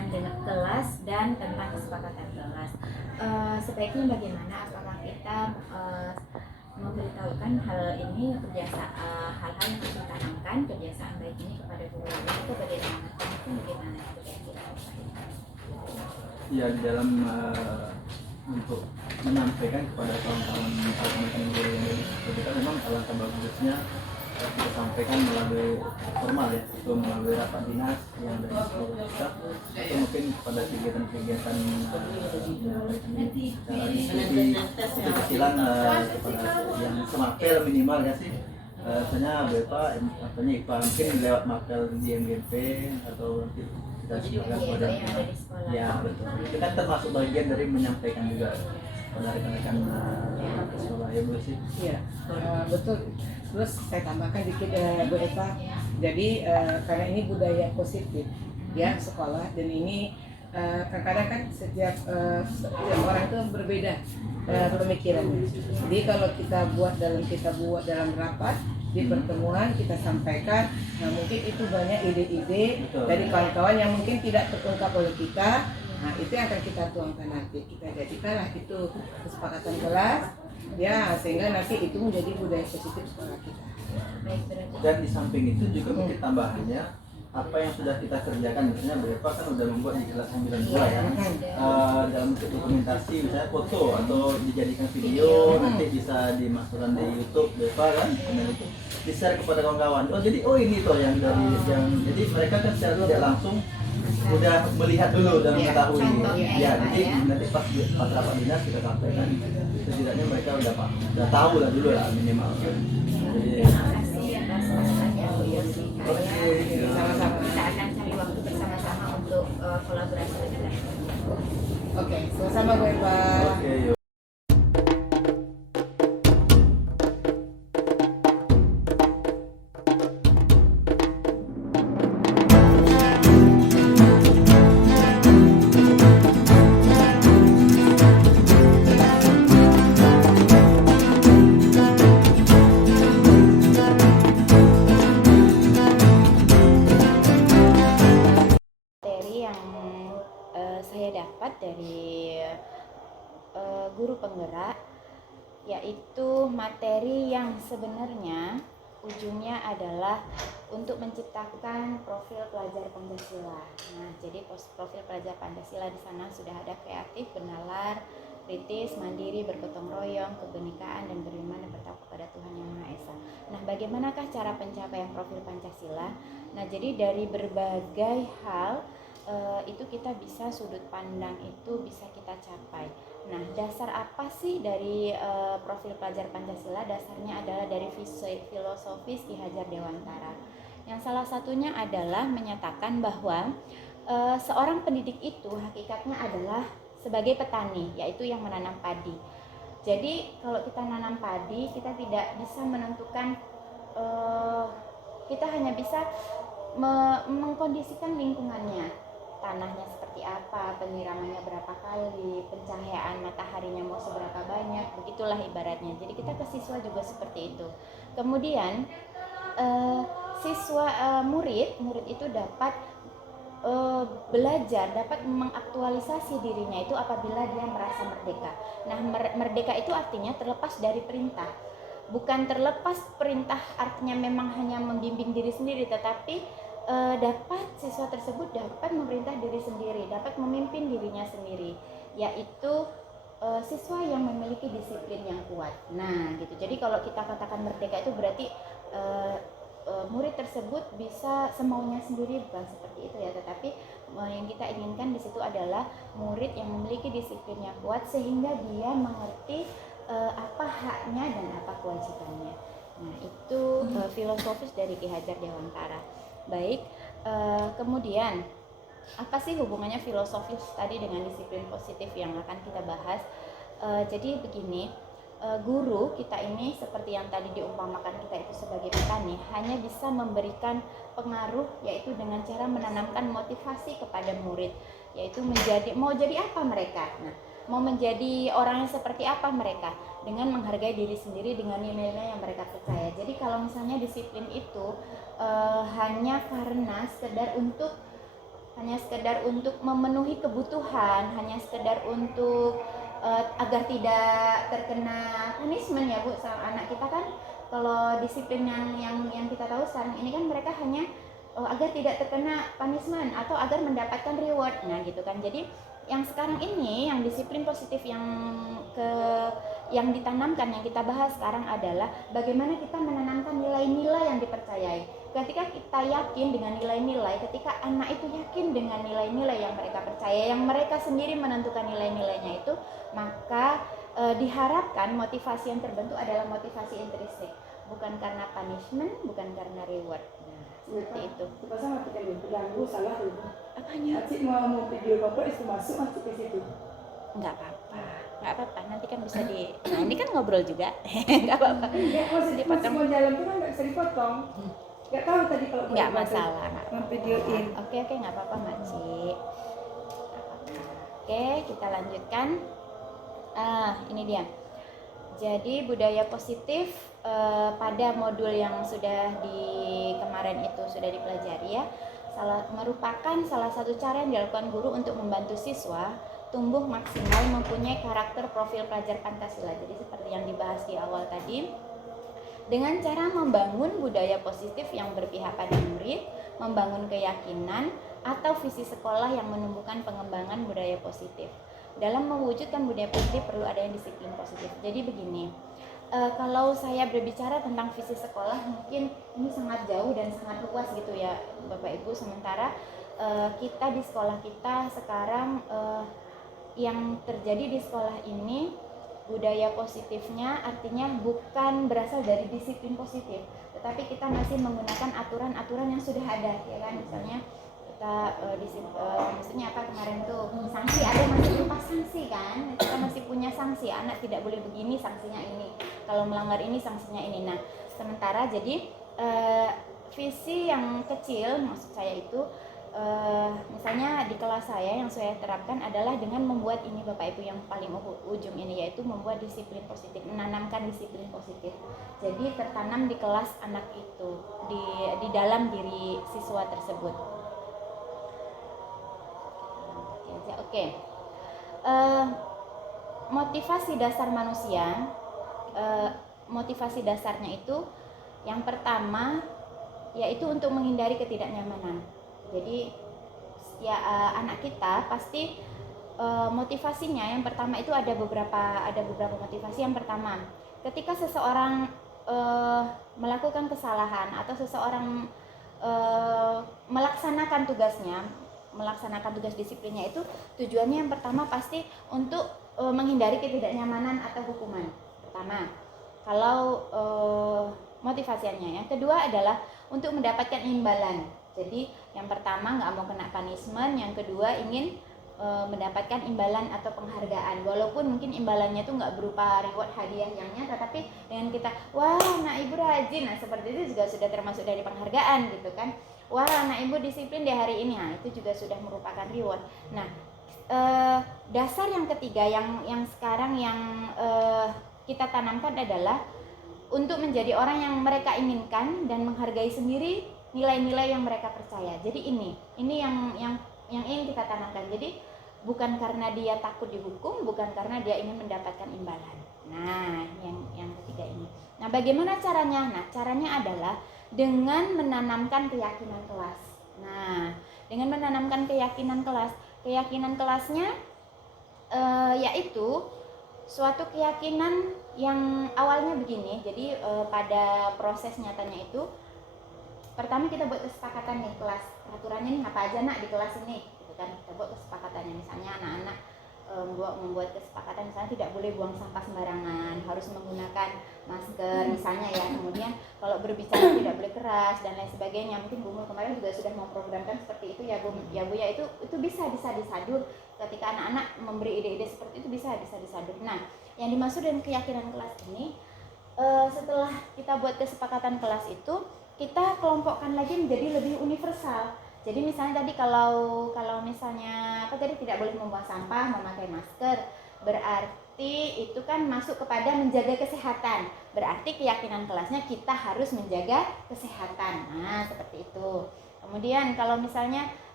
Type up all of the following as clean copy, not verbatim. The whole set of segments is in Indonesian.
dengan kelas dan tentang kesepakatan kelas. Sebaiknya bagaimana? Apakah kita memberitahukan hal ini hal-hal yang harus ditanamkan kebiasaan baik ini kepada guru itu bagaimana? Itu bagaimana? Ya, dalam untuk menyampaikan kepada kawan-kawan guru ini, kita memang alangkah bagusnya kita sampaikan melalui formal ya, atau melalui rapat dinas yang dari seluruh kita, atau mungkin pada kegiatan-kegiatan kecil-kecilan kepada yang semapel minimal ya sih. Misalnya Bapak, katanya IPA mungkin lewat mapel di MGP atau nanti kita sampaikan kepada ya betul. Itu kan termasuk bagian dari menyampaikan juga pada rekan-rekan sekolah ya Bu sih. Iya, betul. Terus saya tambahkan dikit Bu Eva. Jadi karena ini budaya positif ya sekolah, dan ini kadang-kadang kan setiap orang itu berbeda pemikirannya. Jadi kalau kita buat dalam rapat di pertemuan kita sampaikan, nah mungkin itu banyak ide-ide dari kawan-kawan yang mungkin tidak terungkap oleh kita. Nah itu yang akan kita tuangkan nanti, kita jadikanlah itu kesepakatan kelas ya, sehingga nanti itu menjadi budaya positif sekolah kita. Dan di samping itu juga mungkin tambahannya apa yang sudah kita kerjakan, misalnya Bapak kan udah membuat di kelas 92 ya, dalam bentuk dokumentasi misalnya foto atau dijadikan video, nanti bisa dimasukkan di YouTube Bapak kan, kemudian itu di-share kepada kawan-kawan. Jadi ini toh yang dari yang jadi mereka kan secara tidak langsung udah melihat dulu dan mengetahui ya, jadi nanti pas rapat dinas kita sampaikan, setidaknya mereka udah tahu lah dulu lah minimal. Jadi sama-sama kita akan cari waktu bersama-sama untuk kolaborasi dengan Oke, sama-sama Bu Eva. Oke, dapat dari guru penggerak, yaitu materi yang sebenarnya ujungnya adalah untuk menciptakan profil pelajar Pancasila. Nah, jadi profil pelajar Pancasila di sana sudah ada kreatif, bernalar, kritis, mandiri, bergotong royong, kebenekaan, dan beriman dan bertakwa kepada Tuhan Yang Maha Esa. Nah, bagaimanakah cara pencapaian profil Pancasila? Nah, jadi dari berbagai hal itu kita bisa sudut pandang itu bisa kita capai. Nah, dasar apa sih dari profil pelajar Pancasila? Dasarnya adalah dari filosofis Ki Hajar Dewantara. Yang salah satunya adalah menyatakan bahwa seorang pendidik itu hakikatnya adalah sebagai petani, yaitu yang menanam padi. Jadi kalau kita nanam padi, kita tidak bisa menentukan, kita hanya bisa mengkondisikan lingkungannya. Tanahnya seperti apa, penyiramannya berapa kali, pencahayaan mataharinya mau seberapa banyak, begitulah ibaratnya. Jadi kita ke siswa juga seperti itu. Kemudian murid itu dapat belajar, dapat mengaktualisasi dirinya itu apabila dia merasa merdeka. Nah, merdeka itu artinya terlepas dari perintah. Bukan terlepas perintah artinya memang hanya membimbing diri sendiri, tetapi siswa tersebut dapat memerintah diri sendiri, dapat memimpin dirinya sendiri, yaitu siswa yang memiliki disiplin yang kuat. Nah, gitu. Jadi kalau kita katakan merdeka itu berarti murid tersebut bisa semaunya sendiri, bukan seperti itu ya, tetapi yang kita inginkan di situ adalah murid yang memiliki disiplin yang kuat sehingga dia mengerti apa haknya dan apa kewajibannya. Nah, itu filosofis dari Ki Hajar Dewantara. Baik, kemudian apa sih hubungannya filosofis tadi dengan disiplin positif yang akan kita bahas? Jadi begini, guru kita ini seperti yang tadi diumpamakan kita itu sebagai petani, hanya bisa memberikan pengaruh yaitu dengan cara menanamkan motivasi kepada murid, yaitu mau jadi apa mereka. Nah, mau menjadi orang yang seperti apa mereka, dengan menghargai diri sendiri dengan nilai-nilai yang mereka percaya. Jadi kalau misalnya disiplin itu hanya karena sekedar untuk hanya sekedar untuk memenuhi kebutuhan, hanya sekedar untuk agar tidak terkena punishment ya Bu. Anak kita kan kalau disiplin yang kita tahu sekarang ini kan mereka hanya agar tidak terkena punishment atau agar mendapatkan reward. Nah, gitu kan. Jadi yang sekarang ini yang disiplin positif yang ditanamkan, yang kita bahas sekarang adalah bagaimana kita menanamkan nilai-nilai yang dipercayai. Ketika kita yakin dengan nilai-nilai, ketika anak itu yakin dengan nilai-nilai yang mereka percaya, yang mereka sendiri menentukan nilai-nilainya itu, maka diharapkan motivasi yang terbentuk adalah motivasi intrinsik, bukan karena punishment, bukan karena reward. Seperti itu. Sama kita ganggu salah tuh. Apanya? Acik mau video papa itu masuk ke situ. Nggak apa-apa. Nanti kan bisa nah ini kan ngobrol juga. Nggak apa-apa. Masih Dipotong. mau jalan tuh kan nggak bisa dipotong. Nggak tahu tadi kalau Nggak masalah. mau videoin. Oke, nggak apa-apa Maci. Oke, kita lanjutkan. Ini dia. Jadi budaya positif pada modul yang sudah kemarin itu sudah dipelajari ya, merupakan salah satu cara yang dilakukan guru untuk membantu siswa tumbuh maksimal mempunyai karakter profil pelajar Pancasila. Jadi seperti yang dibahas di awal tadi, dengan cara membangun budaya positif yang berpihak pada murid, membangun keyakinan atau visi sekolah yang menumbuhkan pengembangan budaya positif. Dalam mewujudkan budaya positif perlu adanya disiplin positif. Jadi begini, kalau saya berbicara tentang visi sekolah mungkin ini sangat jauh dan sangat luas gitu ya Bapak Ibu. Sementara kita di sekolah kita sekarang yang terjadi di sekolah ini, budaya positifnya artinya bukan berasal dari disiplin positif, tetapi kita masih menggunakan aturan-aturan yang sudah ada ya kan. Misalnya kita maksudnya apa kemarin tuh sanksi, ada masih berupa sanksi kan, kita masih punya sanksi, anak tidak boleh begini, sanksinya ini, kalau melanggar ini sanksinya ini. Nah sementara jadi visi yang kecil maksud saya itu misalnya di kelas saya yang saya terapkan adalah dengan membuat ini Bapak Ibu, yang paling ujung ini, yaitu membuat disiplin positif, menanamkan disiplin positif. Jadi tertanam di kelas anak itu, di dalam diri siswa tersebut. Oke. Motivasi dasar manusia, motivasi dasarnya itu yang pertama yaitu untuk menghindari ketidaknyamanan. Jadi ya anak kita pasti motivasinya yang pertama itu ada beberapa motivasi. Yang pertama, ketika seseorang melakukan kesalahan atau seseorang melaksanakan tugas disiplinnya, itu tujuannya yang pertama pasti untuk menghindari ketidaknyamanan atau hukuman. Pertama, kalau motivasinya. Yang kedua adalah untuk mendapatkan imbalan. Jadi yang pertama nggak mau kena punishment, yang kedua ingin mendapatkan imbalan atau penghargaan, walaupun mungkin imbalannya tuh nggak berupa reward hadiah yang nyata, tapi dengan kita wah anak ibu rajin, nah seperti itu juga sudah termasuk dari penghargaan gitu kan. Wah anak ibu disiplin di hari ini, nah itu juga sudah merupakan reward. Nah dasar yang ketiga yang sekarang yang kita tanamkan adalah untuk menjadi orang yang mereka inginkan dan menghargai sendiri nilai-nilai yang mereka percaya. Jadi ini yang ingin kita tanamkan. Jadi bukan karena dia takut dihukum, bukan karena dia ingin mendapatkan imbalan. Nah, yang ketiga ini. Nah, bagaimana caranya? Nah, caranya adalah dengan menanamkan keyakinan kelas. Nah, dengan menanamkan keyakinan kelas. Keyakinan kelasnya yaitu suatu keyakinan yang awalnya begini. Jadi pada proses nyatanya itu pertama kita buat kesepakatan nih kelas, peraturannya nih apa aja nak di kelas ini gitu kan. Kita buat kesepakatannya, misalnya anak-anak membuat kesepakatan misalnya tidak boleh buang sampah sembarangan, harus menggunakan masker misalnya ya. Kemudian kalau berbicara tidak boleh keras dan lain sebagainya. Mungkin Bu Mul kemarin juga sudah memprogramkan seperti itu ya Bu ya, itu bisa disadur. Ketika anak-anak memberi ide-ide seperti itu bisa disadur. Nah, yang dimaksud dengan keyakinan kelas ini, setelah kita buat kesepakatan kelas itu, kita kelompokkan lagi menjadi lebih universal. Jadi misalnya tadi kalau misalnya tidak boleh membuang sampah, memakai masker, berarti itu kan masuk kepada menjaga kesehatan. Berarti keyakinan kelasnya kita harus menjaga kesehatan. Nah, seperti itu. Kemudian kalau misalnya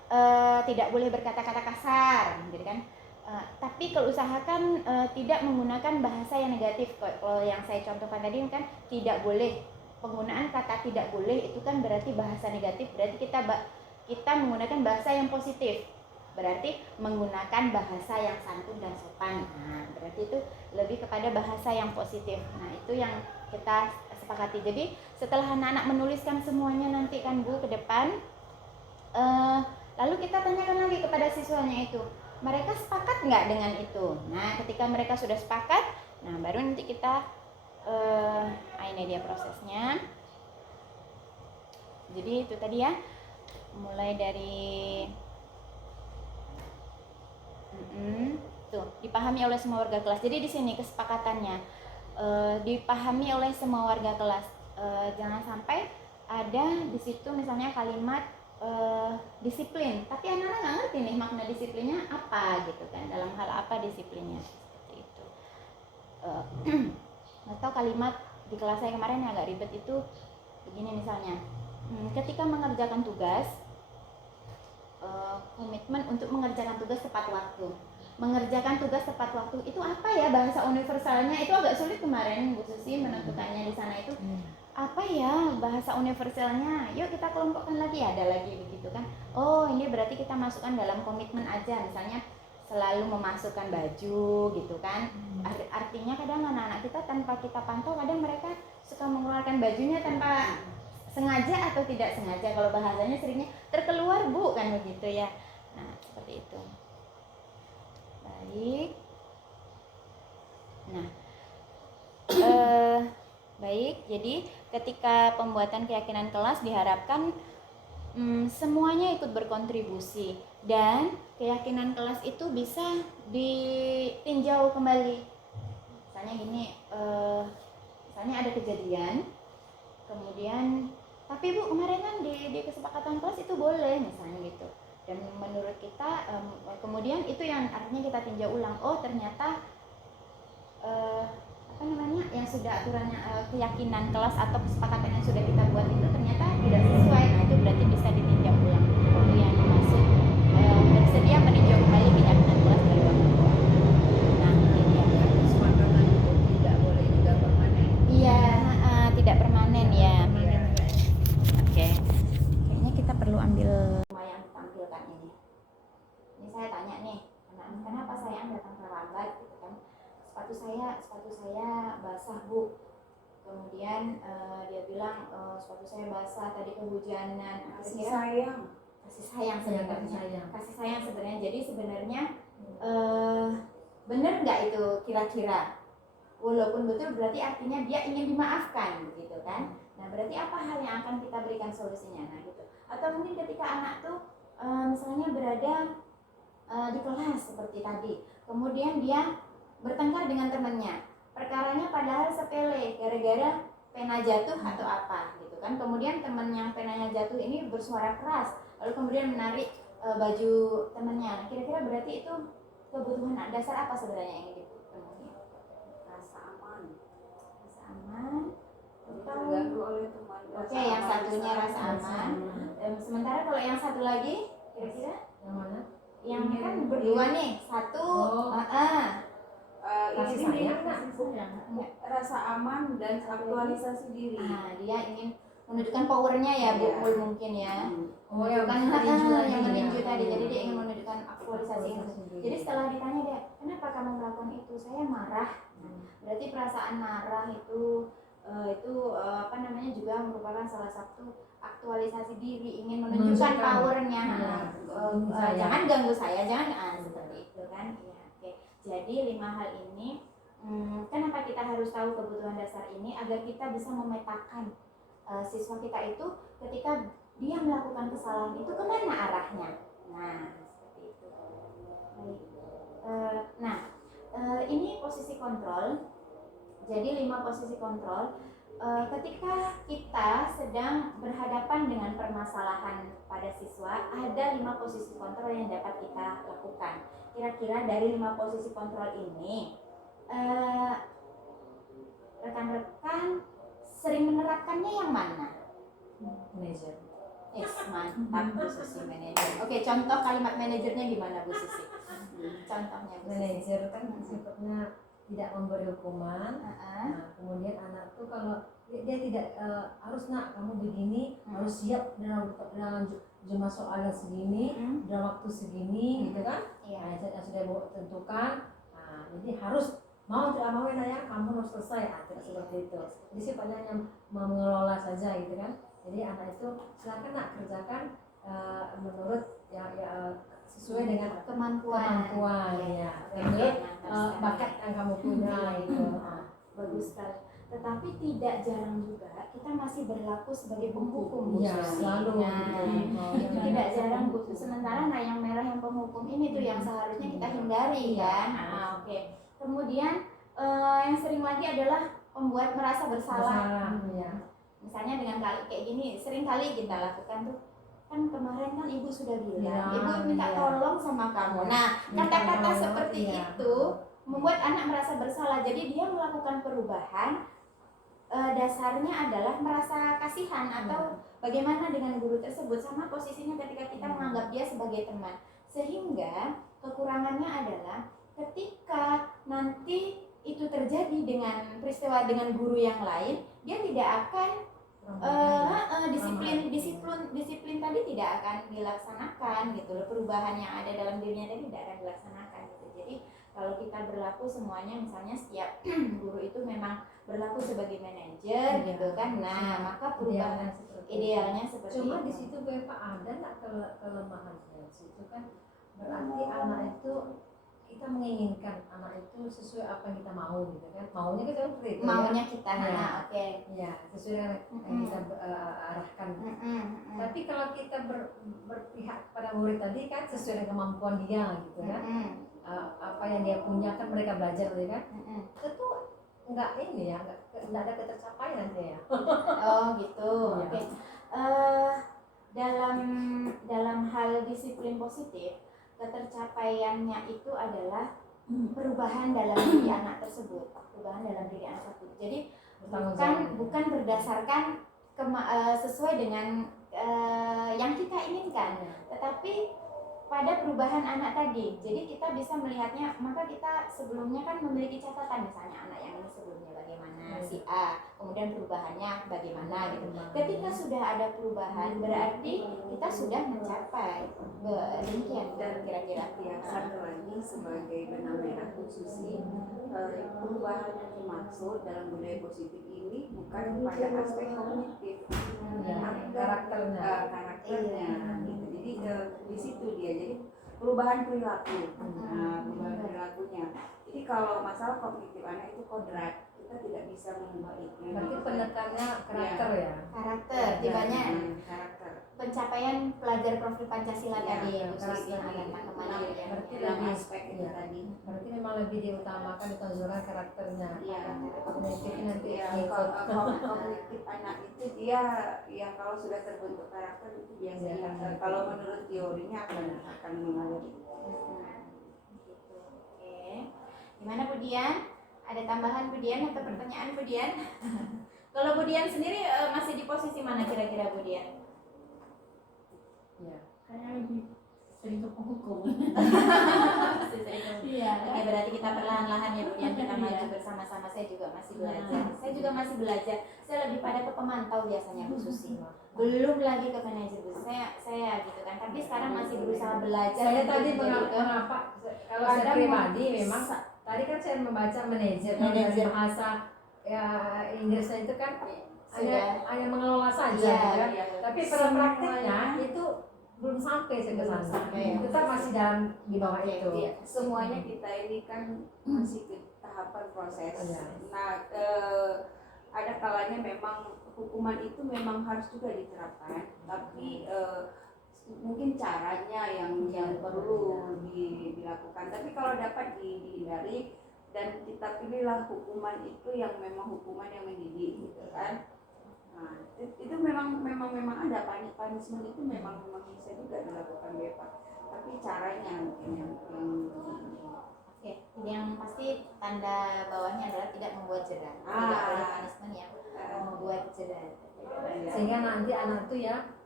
tidak boleh berkata-kata kasar, gitu kan. Tapi kalau usahakan tidak menggunakan bahasa yang negatif. Kalau yang saya contohkan tadi kan tidak boleh, penggunaan kata tidak boleh itu kan berarti bahasa negatif, berarti kita menggunakan bahasa yang positif, berarti menggunakan bahasa yang santun dan sopan. Nah, berarti itu lebih kepada bahasa yang positif. Nah, itu yang kita sepakati. Jadi setelah anak-anak menuliskan semuanya nanti kan Bu ke depan, lalu kita tanyakan lagi kepada siswanya itu, mereka sepakat nggak dengan itu? Nah, ketika mereka sudah sepakat, nah baru nanti kita ini dia prosesnya. Jadi itu tadi ya, mulai dari tuh dipahami oleh semua warga kelas. Jadi di sini kesepakatannya dipahami oleh semua warga kelas. Jangan sampai ada di situ misalnya kalimat disiplin, tapi anak-anak nggak ngerti nih makna disiplinnya apa gitu kan, dalam hal apa disiplinnya, seperti itu. Atau kalimat di kelas saya kemarin yang agak ribet itu begini misalnya, ketika mengerjakan tugas, komitmen untuk mengerjakan tugas tepat waktu. Mengerjakan tugas tepat waktu itu apa ya bahasa universalnya? Itu agak sulit kemarin Bu Susi menentukannya di sana itu. Apa ya bahasa universalnya? Yuk kita kelompokkan lagi, ada lagi begitu kan. Oh, ini berarti kita masukkan dalam komitmen aja, misalnya selalu memasukkan baju gitu kan. Artinya kadang anak-anak kita tanpa kita pantau, kadang mereka suka mengeluarkan bajunya tanpa sengaja atau tidak sengaja. Kalau bahasanya seringnya terkeluar Bu kan begitu ya. Nah, seperti itu. Baik. Nah, baik. Jadi ketika pembuatan keyakinan kelas diharapkan semuanya ikut berkontribusi dan keyakinan kelas itu bisa ditinjau kembali. Misalnya gini, misalnya ada kejadian, kemudian tapi Bu kemarin kan di kesepakatan kelas itu boleh misalnya gitu, dan menurut kita kemudian itu yang artinya kita tinjau ulang, oh ternyata yang sudah aturannya keyakinan kelas atau kesepakatan yang sudah kita buat itu ternyata tidak sesuai. Nah, itu berarti bisa ditinjau ulang. Itu yang dimaksud bersedia meninjau kembali keyakinan kelas dari orang tua. Nah, ini ya. Kesepakatan itu tidak boleh juga permanen. Iya, tidak permanen ya. Oke. Kayaknya kita perlu ambil semua yang ditampilkan ini. Ini saya tanya nih, kenapa sayang datang terlambat gitu kan? Sepatu saya basah Bu. Kemudian dia bilang sepatu saya basah tadi kehujanan. Kasih sayang. Kasih sayang sebenarnya. Jadi sebenarnya benar nggak itu kira-kira? Walaupun betul berarti artinya dia ingin dimaafkan gitu kan. Nah, berarti apa hal yang akan kita berikan solusinya? Nah, gitu. Atau mungkin ketika anak tuh misalnya berada di kelas seperti tadi, kemudian dia bertengkar dengan temannya. Perkaranya padahal sepele, gara-gara pena jatuh atau apa gitu kan. Kemudian teman yang penanya jatuh ini bersuara keras, lalu kemudian menarik baju temannya. Nah, kira-kira berarti itu kebutuhan dasar apa sebenarnya yang dipenuhi? Rasa aman. Terganggu oleh teman. Oke, yang satunya rasa aman. Sementara kalau yang satu lagi, kira-kira? Yang mana? Yang kan berdua nih, satu. Kasih sayang. Rasa aman dan aktualisasi diri. Dia ingin menunjukkan powernya ya, Bu Mul mungkin ya. Menunjukkan yang meninju tadi. Jadi dia ingin menunjukkan aktualisasi itu. Jadi setelah ditanya dia, kenapa kamu melakukan itu? Saya marah. Berarti perasaan marah itu juga merupakan salah satu aktualisasi diri, ingin menunjukkan powernya. Jangan ganggu saya, jangan seperti itu kan. Ya, oke. Jadi 5 hal ini, kenapa kita harus tahu kebutuhan dasar ini agar kita bisa memetakan siswa kita itu ketika dia melakukan kesalahan itu kemana arahnya. Nah, seperti itu. Baik. Ini posisi kontrol. Jadi 5 posisi kontrol. Ketika kita sedang berhadapan dengan permasalahan pada siswa, ada 5 posisi kontrol yang dapat kita lakukan. Kira-kira dari 5 posisi kontrol ini, rekan-rekan sering menerapkannya yang mana? Mantap Bu Susi manajer. Oke, contoh kalimat manajernya gimana Bu Susi? Contohnya Bu Susi. Manajer kan sifatnya tidak memberi hukuman. Heeh. Nah, kemudian anak tuh kalau dia tidak harus nak kamu begini, harus siap dalam jumlah soalnya segini, dalam waktu segini, gitu kan? Iya. Nah, yang sudah tentukan. Nah, jadi harus mau tidak mau ya kamu harus selesai. Tidak seperti itu. Jadi sifatnya yang mengelola saja, gitu kan? Jadi anak itu silakan nak kerjakan menurut sesuai dengan kemampuan ya. Menurut bakat yang kamu punya itu. Bagus sekali. Tetapi tidak jarang juga kita masih berlaku sebagai penghukum Bu Iya, Susi. selalu. Nah, itu tidak jarang Bu Susi. Sementara nah yang merah yang penghukum ini tuh yang seharusnya kita hindari kan. Oke. Kemudian yang sering lagi adalah membuat merasa bersalah. Ya. Misalnya dengan kayak gini, sering kali kita lakukan tuh, kan kemarin kan ibu sudah bilang, Ya, ibu minta iya. tolong sama kamu. Nah, Minta kata-kata tolong, seperti iya. itu membuat anak merasa bersalah. Jadi dia melakukan perubahan dasarnya adalah merasa kasihan atau bagaimana dengan guru tersebut, sama posisinya ketika kita menganggap dia sebagai teman. Sehingga kekurangannya adalah ketika nanti itu terjadi dengan peristiwa dengan guru yang lain, dia tidak akan disiplin tadi tidak akan dilaksanakan gitu loh, perubahan yang ada dalam dirinya tadi tidak akan dilaksanakan gitu. Jadi kalau kita berlaku semuanya, misalnya setiap guru itu memang berlaku sebagai manajer gitu kan, nah maka perubahan idealnya seperti Cuma di itu. situ Bapak ada nggak kelemahannya? Di situ kan berarti anak itu kita menginginkan anak itu sesuai apa yang kita mau, gitu kan? Maunya kita seperti itu. Maunya kita, Ya. nah oke. Ya, sesuai dengan yang kita arahkan. Tapi kalau kita berpihak pada murid tadi kan sesuai dengan kemampuan dia, gitu kan? Apa yang dia punya kan mereka belajar, gitu kan? Itu nggak ini ya, nggak ada ketercapaian nanti ya. Oh gitu, Iya. oke. Dalam hal disiplin positif, ketercapaiannya itu adalah perubahan dalam diri anak tersebut, perubahan dalam diri anak tersebut. Jadi bukan berdasarkan sesuai dengan yang kita inginkan, tetapi pada perubahan anak tadi. Jadi kita bisa melihatnya, maka kita sebelumnya kan memiliki catatan, misalnya anak yang ini sebelumnya bagaimana si A, kemudian perubahannya bagaimana gitu. Ketika sudah ada perubahan, berarti kita sudah mencapai. Demikian Dan kira-kira. yang satu lagi sebagai benang merah khususi, perubahan yang dimaksud dalam budaya positif ini bukan pada aspek kognitif, Karakternya. karakternya gitu. Jadi di situ dia, jadi perubahan perilaku, perubahan perilakunya. Jadi kalau masalah kognitif anak itu kodrat, kita tidak bisa mengubah itu. Berarti penekannya karakter ya. Karakter, tibanya karakter. pencapaian pelajar profil Pancasila Ya, tadi, karakter. kemana ya. Berarti Dalam lebih aspek itu ya. tadi. Berarti memang lebih diutamakan ditonjolkan karakternya. Iya. Kognitifnya nanti Ya, kalau kognitif anak itu dia yang kalau sudah terbentuk karakter itu biasanya Iya. kalau menurut teorinya akan mengalir. Gitu. Oke. Gimana Bu Dian? Ada tambahan Bu Dian atau pertanyaan Bu Dian? Kalau Bu Dian sendiri masih di posisi mana kira-kira Bu Dian? Ya. Karena lebih sering ke penghukum. Iya. Oke, berarti kita perlahan-lahan ya Bu Dian, kita maju bersama-sama. Saya juga masih belajar. Saya juga masih belajar. Saya lebih pada ke pemantau biasanya Bu Susi. Belum lagi ke manajer Bu. Saya gitu kan. Tapi sekarang masih berusaha belajar. Saya untuk tadi menjadi ke- mengapa kalau saya Kadang pribadi memang tadi kan saya membaca manajer dari bahasa ya Inggrisnya itu kan hanya mengelola saja, Iya, kan? iya. Tapi pada prakteknya itu belum sampai saya ke sana. Tetap masih dalam di bawah Oke, itu. iya. Semuanya kita ini kan masih ke tahapan proses. Iya. Nah, ada kalanya memang hukuman itu memang harus juga diterapkan, tapi mungkin caranya yang perlu dilakukan. Tapi kalau dapat dihindari dan kita pilihlah hukuman itu yang memang hukuman yang mendidik, gitu kan. Nah, itu memang ada punishment itu memang bisa juga dilakukan bebas. Tapi caranya mungkin yang Oke, yang pasti tanda bawahnya adalah tidak membuat jeda. Tidak boleh punishment yang membuat jeda. Sehingga nanti anak itu ya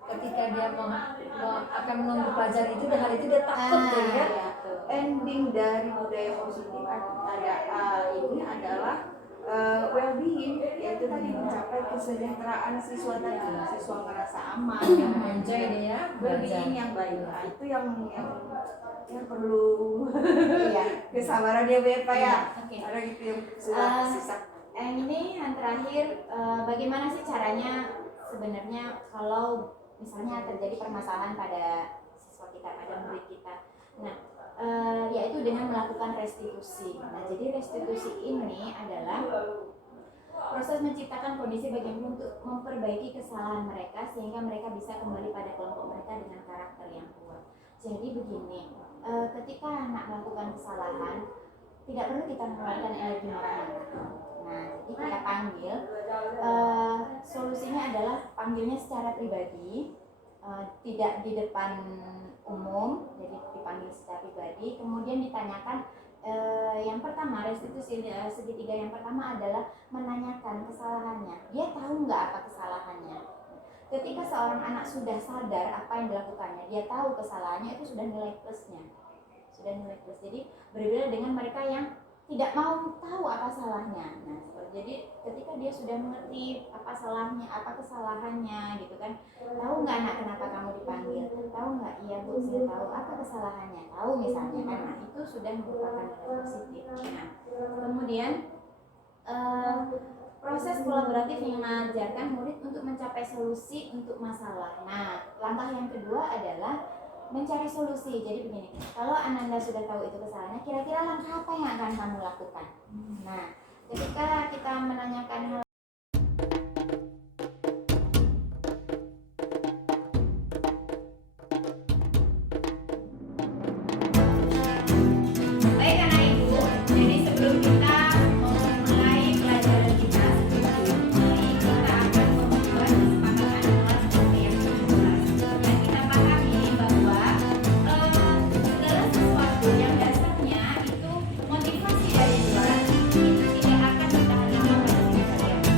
ketika dia akan menunggu pelajaran itu dan hal itu dia takut Ah, gitu kan. Ya, ending dari budaya positif ini adalah well-being, yaitu tadi mencapai kesejahteraan siswa tadi, siswa merasa aman, Enjoy dia ya, well-being yang baik. Nah, itu yang perlu Iya. kesabaran ya Bu Eva ya. Oke. Ada gitu yang sudah sisa. Yang ini yang terakhir, bagaimana sih caranya sebenarnya kalau misalnya terjadi permasalahan pada siswa kita, pada murid kita. Nah, yaitu dengan melakukan restitusi. Nah, jadi restitusi ini adalah proses menciptakan kondisi bagi untuk memperbaiki kesalahan mereka sehingga mereka bisa kembali pada kelompok mereka dengan karakter yang kuat. Jadi begini, ketika anak melakukan kesalahan, tidak perlu kita mengeluarkan energi marah-marah. Nah, jadi kita panggil, solusinya adalah panggilnya secara pribadi, tidak di depan umum, jadi dipanggil secara pribadi, kemudian ditanyakan. Yang pertama, restitusi segitiga yang pertama adalah menanyakan kesalahannya. Dia tahu nggak apa kesalahannya? Ketika seorang anak sudah sadar apa yang dilakukannya, dia tahu kesalahannya, itu sudah nilai plusnya. Sudah nilai plus. Jadi berbeda dengan mereka yang tidak mau tahu apa salahnya. Nah, jadi ketika dia sudah mengerti apa salahnya, apa kesalahannya, gitu kan. Tahu nggak anak kenapa kamu dipanggil? Tahu nggak? Iya Bu, saya tahu. Apa kesalahannya? Tahu misalnya kan. Nah, itu sudah merupakan nilai positif. Nah, kemudian proses kolaboratif yang mengajarkan murid untuk mencapai solusi untuk masalah. Nah, langkah yang kedua adalah mencari solusi. Jadi begini, kalau Ananda sudah tahu itu kesalahannya, kira-kira langkah apa yang akan kamu lakukan? Nah, ketika kita menanyakan hal baik anak ibu, jadi sebelum kita memulai pelajaran kita, kita akan membuat kesepakatan kelas seperti yang sudah jelas. Dan kita pahami bahwa segala sesuatu yang dasarnya itu motivasi dari luar itu tidak akan bertahan lama pada diri kalian.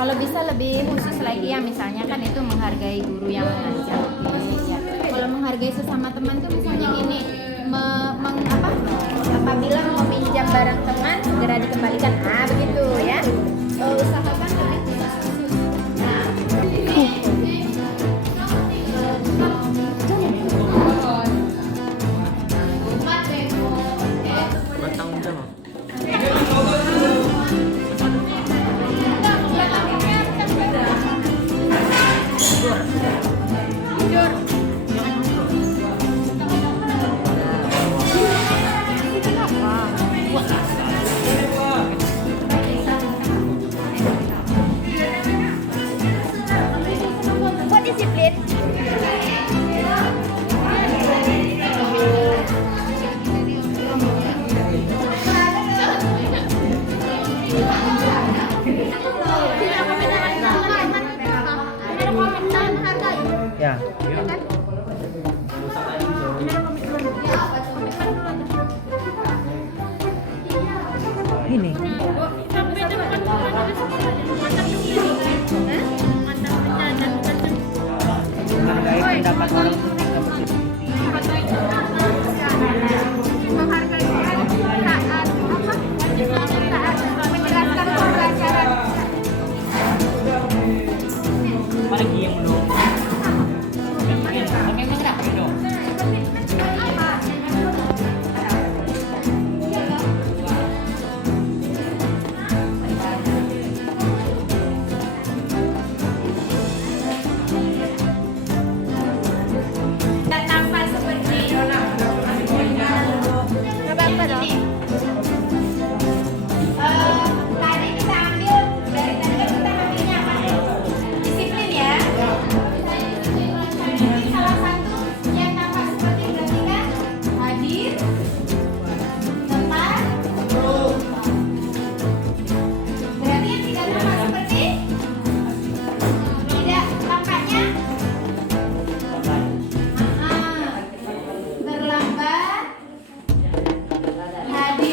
Kalau bisa lebih khusus lagi ya, misalnya kan itu menghargai guru yang mengajar. Ya. Kalau menghargai sesama teman tuh misalnya gini, apabila mau minjam barang teman segera dikembalikan. Nah, begitu ya. Usahakan lebih khusus. Nah, bertanggung jawab. buat disiplin. Ya. Ini. Menghargai pendapat orang itu tidak berbeda. Apalagi yang belum. Tampak seperti tadi kita ambil dari tadi kan kita ambilnya apa nih? Disiplin ya. Ini salah satu yang tampak seperti berarti kan hadir, tepat, berarti yang tidak tampak seperti tidak tampaknya terlambat, hadir.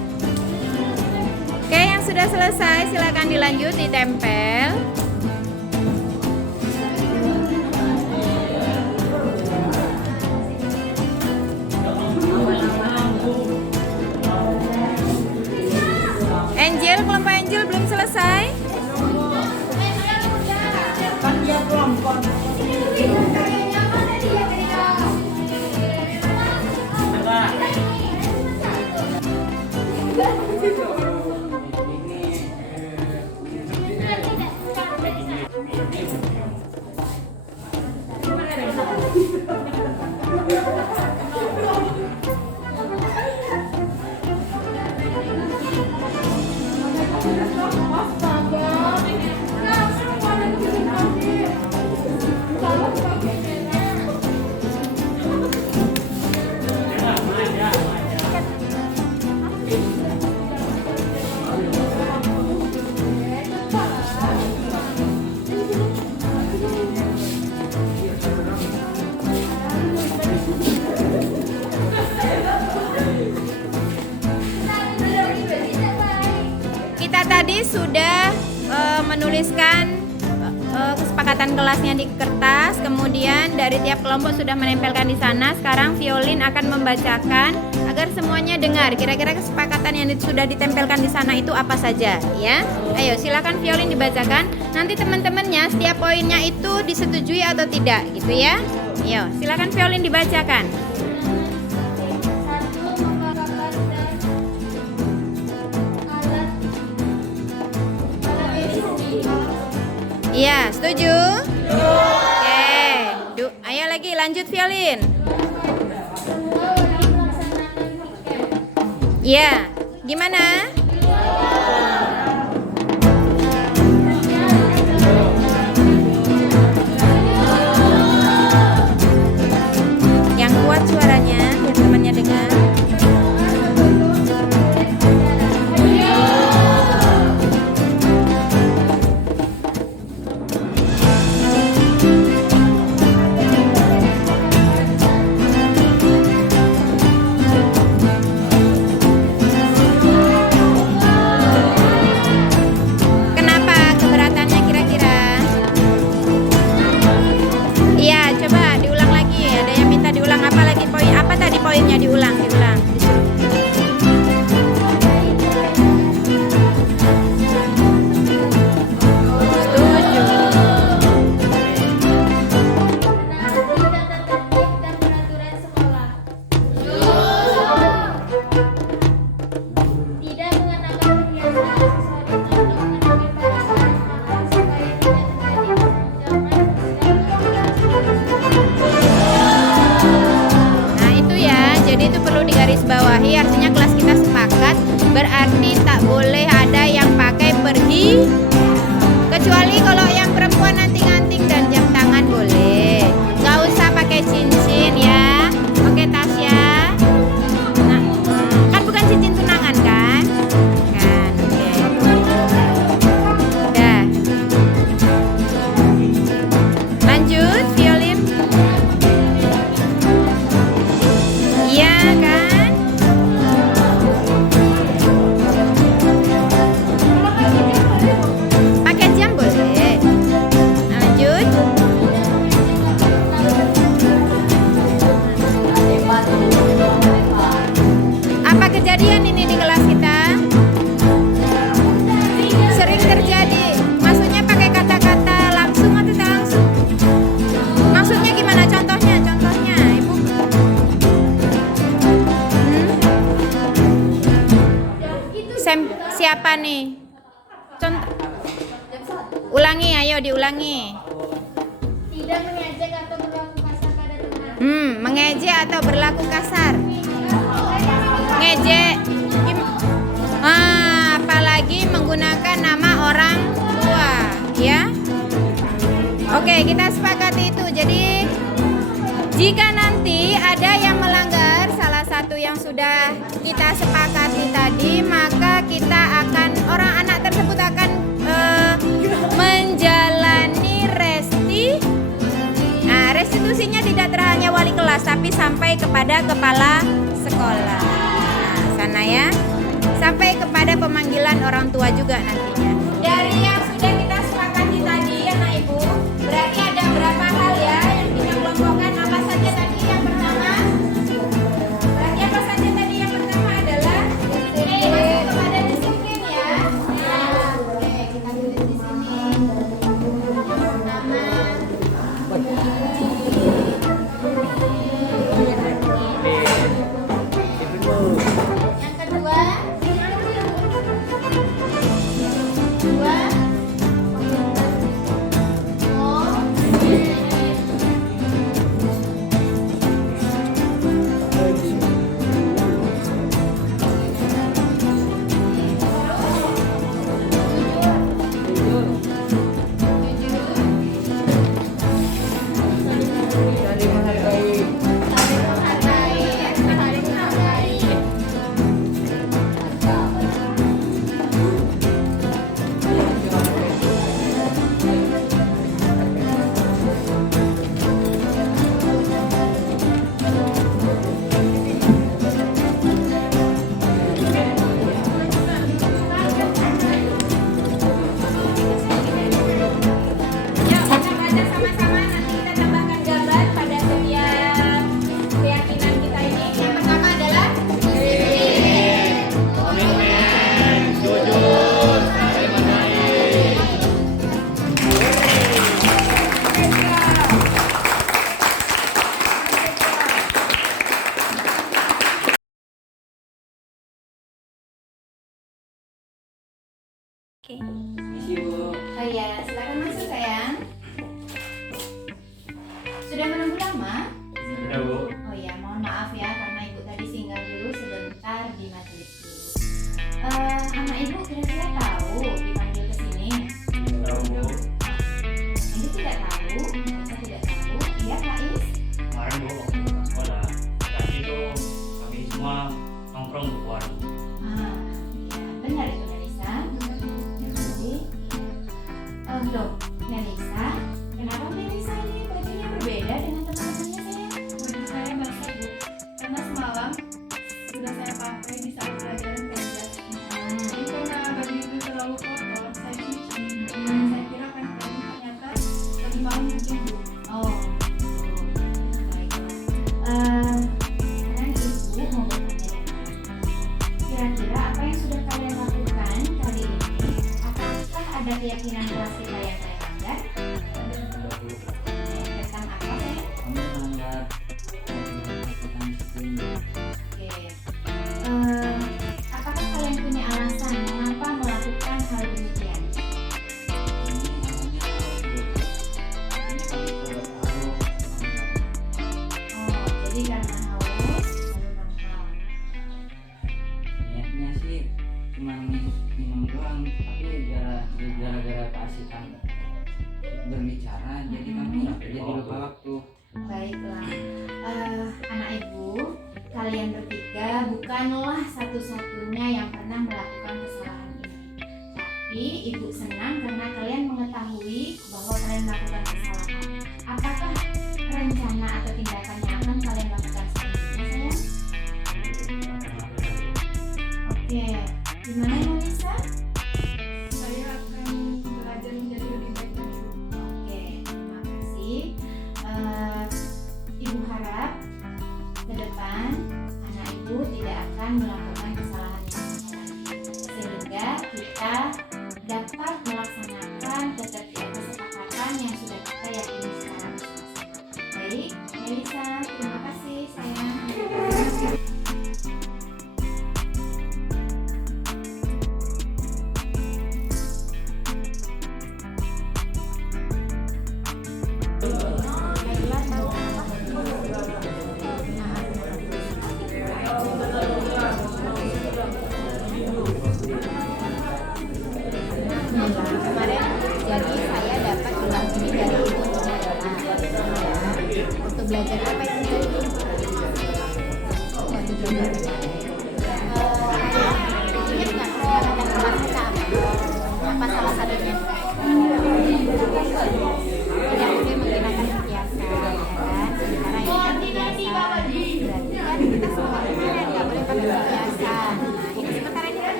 sudah selesai, silakan dilanjut ditempel. Angel, kelompok Angel belum selesai? Kita tadi sudah menuliskan kesepakatan kelasnya di kertas, kemudian dari tiap kelompok sudah menempelkan di sana. Sekarang Violin akan membacakan agar semuanya dengar kira-kira kesepakatan yang sudah ditempelkan di sana itu apa saja, ya. Ayo silakan Violin dibacakan. Nanti teman-temannya setiap poinnya itu disetujui atau tidak, gitu ya. Ayo silakan Violin dibacakan. Iya, setuju? Oke. Ayo lagi lanjut Violin. Iya, gimana? Yang kuat suaranya, biar temannya dengar. Poinnya diulang. Setuju. Tidak mengenakan perhiasan aksesoris atau menemui para sekolah supaya tidak terjadi Jadi itu perlu digarisbawahi, artinya kelas kita sepakat, berarti tak boleh ada yang pakai perhi, kecuali kalau yang perempuan anting-anting dan jam tangan boleh. Nggak usah pakai cincin ya. Oke Tasya. Nah, kan bukan cincin tunangan kan? Kan, oke. Udah. Lanjut, Violin. Iya kan? Pakai jam boleh. Lanjut. Apa kejadian ini di kelas kita? Sering terjadi. Maksudnya pakai kata-kata langsung atau tak langsung? Maksudnya gimana? Contohnya, Ibu. Siapa nih? Contoh. Ulangi, ayo diulangi. tidak mengejek atau berlaku kasar pada teman. Mengejek atau berlaku kasar. Ngejek. Apalagi menggunakan nama orang tua, ya. Oke, kita sepakati itu. Jadi jika nanti ada yang melanggar salah satu yang sudah kita sepakati tadi, maka kita akan, anak tersebut akan menjalani restitusinya tidak hanya wali kelas, tapi sampai kepada kepala sekolah. Nah, sana ya. sampai kepada pemanggilan orang tua juga nantinya. Dari yang sudah kita sepakati tadi anak ibu, berarti ada berapa hal ya yang kita kelompokkan. Apa saja tadi yang pertama? Berarti apa saja tadi yang pertama adalah masuk kepada disiplin ya. Oke, kita tulis di sini. Yang pertama yang kedua, dua, oh, Saling menghargai. saling menghargai, saling menghargai. Yuk kita baca sama-sama, nanti kita tambahkan gambar pada setiap keyakinan kita ini. Yang pertama adalah disiplin. Oke. Oh iya, silakan masuk sayang. Sudah menunggu lama? Sudah, Bu. Oh iya, mohon maaf ya karena ibu tadi singgah dulu sebentar di majelis dulu. Anak ibu kira-kira tahu dipanggil ke sini? Tahu, Bu. Ini tidak tahu, mereka tidak tahu. Iya Kak Is? Kemarin Bu, waktu ke sekolah, tadi tuh kami semua nongkrong di warung. Ah, ya, benar itu Melisa. Jadi, loh, Melisa, kenapa Melisa ini bajunya berbeda dengan teman-temannya sayang? Baju saya basah Bu, karena semalam sudah saya pakai di saat pelajaran kerja. Jadi karena baju itu terlalu kotor, saya cuci. Saya kira kan kering, ternyata tadi malam mungkin Bu. Oh, baiklah. Sekarang ibu mau bertanya dengan kira-kira apa yang sudah kalian lakukan kali ini? Apakah ada keyakinan kelas kita yang kalian langgar? Tentang apa ya? Kami melanggar tentang disiplin. Oke. Apakah kalian punya alasan mengapa melakukan hal demikian? Oh, jadi karena haus lalu nongkrong. Niatnya sih cuma minum doang, tapi gara-gara keasikan berbicara jadi kami jadi lupa waktu. Baiklah, anak ibu, kalian bertiga bukanlah satu-satunya yang pernah melakukan kesalahan ini. Tapi ibu senang karena kalian mengetahui bahwa kalian melakukan kesalahan. Apakah rencana atau tindakan yang akan kalian lakukan selanjutnya, sayang? Oke, gimana Melisa? Saya akan belajar menjadi lebih baik lagi. Oke, terima kasih. Ibu harap ke depan anak ibu tidak akan melakukan kesalahan yang sama lagi, sehingga kita dapat melaksanakan kesepakatan yang sudah kita yakini sekarang bersama-sama. Baik, Melisa, terima kasih sayang. Kemarin jadi saya dapat gelang ini dari ibu untuk belajar apa ini? Ingat nggak kesepakatan kemarin kita apa salah satunya? Tidak boleh menggunakan perhiasan, ya kan? Karena ini kan perhiasan, berarti kan kita semua nggak boleh pakai perhiasan. Nah, ini sementara ini kan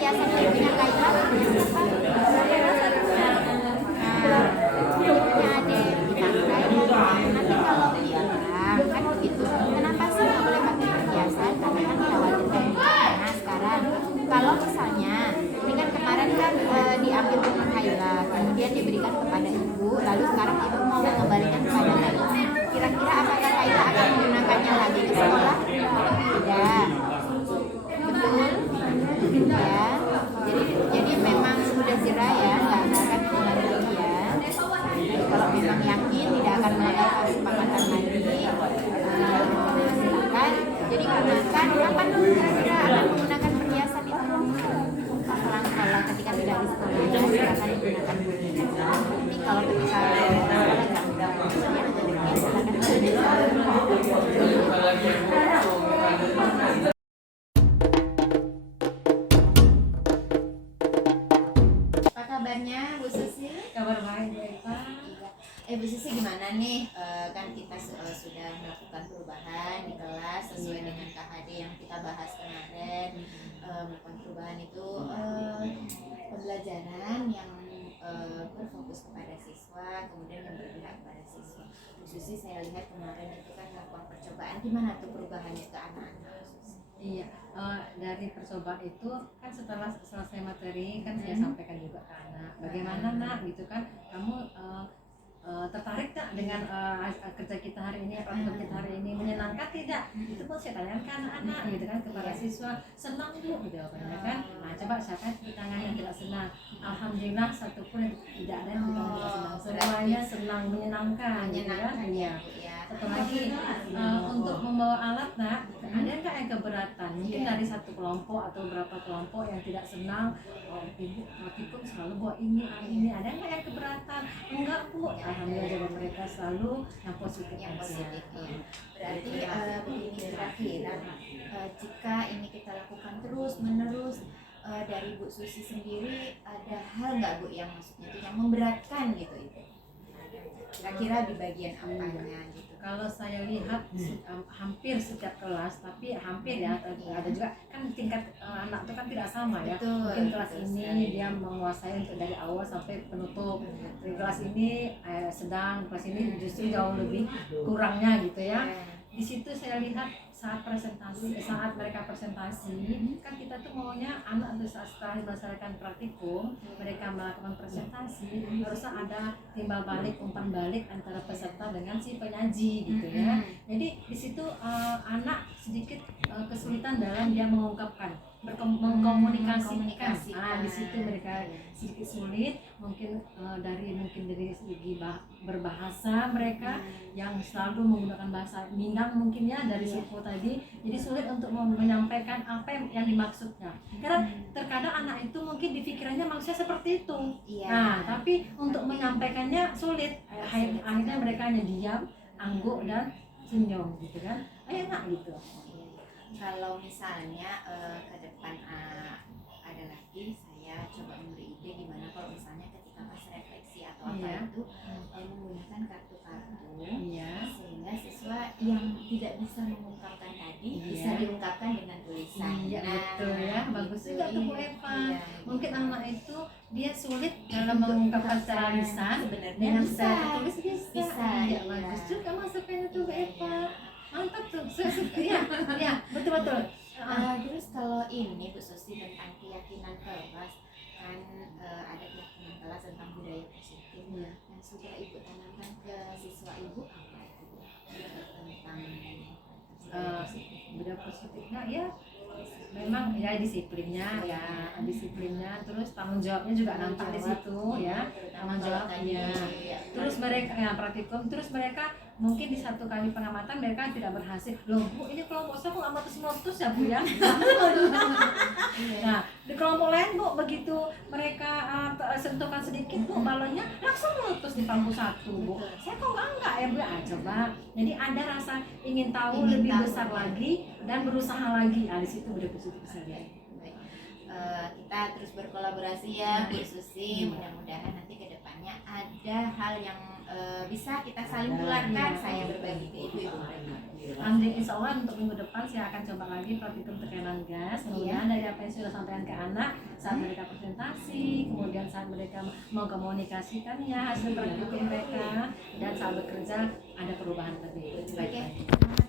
Jadi gunakan kapan kira-kira akan menggunakan perhiasan itu? Sekolah ketika tidak di sekolah silakan digunakan. Tapi kalau ketika sekolah nggak Apa kabarnya Bu Susi? Kabar baik Bu Eva. Bu Susi gimana nih? Kan kita sudah melakukan perubahan di kelas sesuai dengan KHD yang kita bahas kemarin. Melakukan perubahan itu pembelajaran yang berfokus kepada siswa, kemudian yang berpihak kepada siswa. Bu Susi saya lihat kemarin itu kan melakukan percobaan, gimana tuh perubahannya ke anak-anak? Iya, dari percobaan itu kan setelah selesai materi kan saya sampaikan juga ke anak, bagaimana nak gitu kan, kamu tertarik tak dengan kerja kita hari ini, praktek kita hari ini, menyenangkan tidak? Itu pun saya tanyakan ke anak-anak gitu kan, kepada siswa, senang bu gitu kan. Nah coba siapa di tangan yang tidak senang? Alhamdulillah satu pun tidak ada yang tidak senang, semuanya senang, menyenangkan gitu kan. Iya. Satu lagi untuk membawa alat nak, ada nggak yang keberatan? Mungkin dari satu kelompok atau beberapa kelompok yang tidak senang, ibu praktikum selalu bawa ini, ada nggak yang keberatan? Enggak bu, alhamdulillah jawaban mereka selalu yang positif. Yang positif ya. Berarti begini kira-kira jika ini kita lakukan terus menerus, dari Bu Susi sendiri ada hal nggak Bu yang maksudnya itu yang memberatkan gitu itu? Kira-kira di bagian apanya gitu? Kalau saya lihat hampir setiap kelas, tapi hampir ya, ada juga kan tingkat anak itu kan tidak sama ya. Betul, Mungkin kelas betul ini sekali. dia menguasai untuk dari awal sampai penutup. Di kelas ini sedang, kelas ini justru jauh lebih kurangnya gitu ya. Di situ saya lihat saat mereka presentasi kan kita tuh maunya anak tuh setelah melaksanakan praktikum mereka melakukan presentasi harusnya ada timbal balik umpan balik antara peserta dengan si penyaji gitu ya. Jadi di situ anak sedikit kesulitan dalam dia mengungkapkan mengkomunikasikan. Di situ mereka sedikit sulit, mungkin dari segi berbahasa mereka yang selalu menggunakan bahasa Minang mungkin ya dari suku tadi, jadi sulit untuk menyampaikan apa yang dimaksudnya. Karena terkadang anak itu mungkin di pikirannya maksudnya seperti itu. Nah, tapi untuk menyampaikannya sulit. Akhirnya mereka hanya diam, angguk dan senyum gitu kan. Ayo nak gitu. Kalau misalnya ke depan ada lagi, saya coba memberi ide gimana kalau misalnya ketika pas refleksi atau apa itu menggunakan kartu-kartu sehingga siswa yang tidak bisa mengungkapkan tadi bisa diungkapkan dengan tulisan. Iya betul ya, bagus juga tuh Bu Eva. Mungkin anak itu dia sulit dalam mengungkapkan secara lisan, dengan secara tulis bisa. Iya bagus juga masukannya tuh Bu Eva. Mantap tuh, ya betul. Terus kalau ini Bu Susi tentang keyakinan kelas kan ada keyakinan kelas tentang budaya positif yang sudah Ibu tanamkan ke siswa Ibu apa itu tentang budaya positifnya ya memang ya disiplinnya terus tanggung jawabnya juga nampak di situ ya, tanggung jawabnya. Terus mereka praktikum, terus mereka mungkin di satu kali pengamatan mereka tidak berhasil. Loh Bu, ini kelompok saya kok nggak meletus ya Bu ya? Nah di kelompok lain Bu begitu mereka sentuhkan sedikit Bu balonnya langsung meletus di bangku satu Bu. Saya kok enggak ya Bu? Coba. Jadi ada rasa ingin tahu lebih besar lagi dan berusaha lagi. Di situ udah bisa lihat. Kita terus berkolaborasi ya Bu Susi, mudah-mudahan nanti kedepannya ada hal yang bisa kita saling tularkan, saya berbagi ke ibu-ibu mereka. Insya Allah untuk minggu depan saya akan coba lagi praktikum tekanan gas. Kemudian dari apa yang sudah sampaikan ke anak saat mereka presentasi, kemudian saat mereka mau komunikasikannya hasil praktikum mereka, dan saat bekerja ada perubahan lebih baik.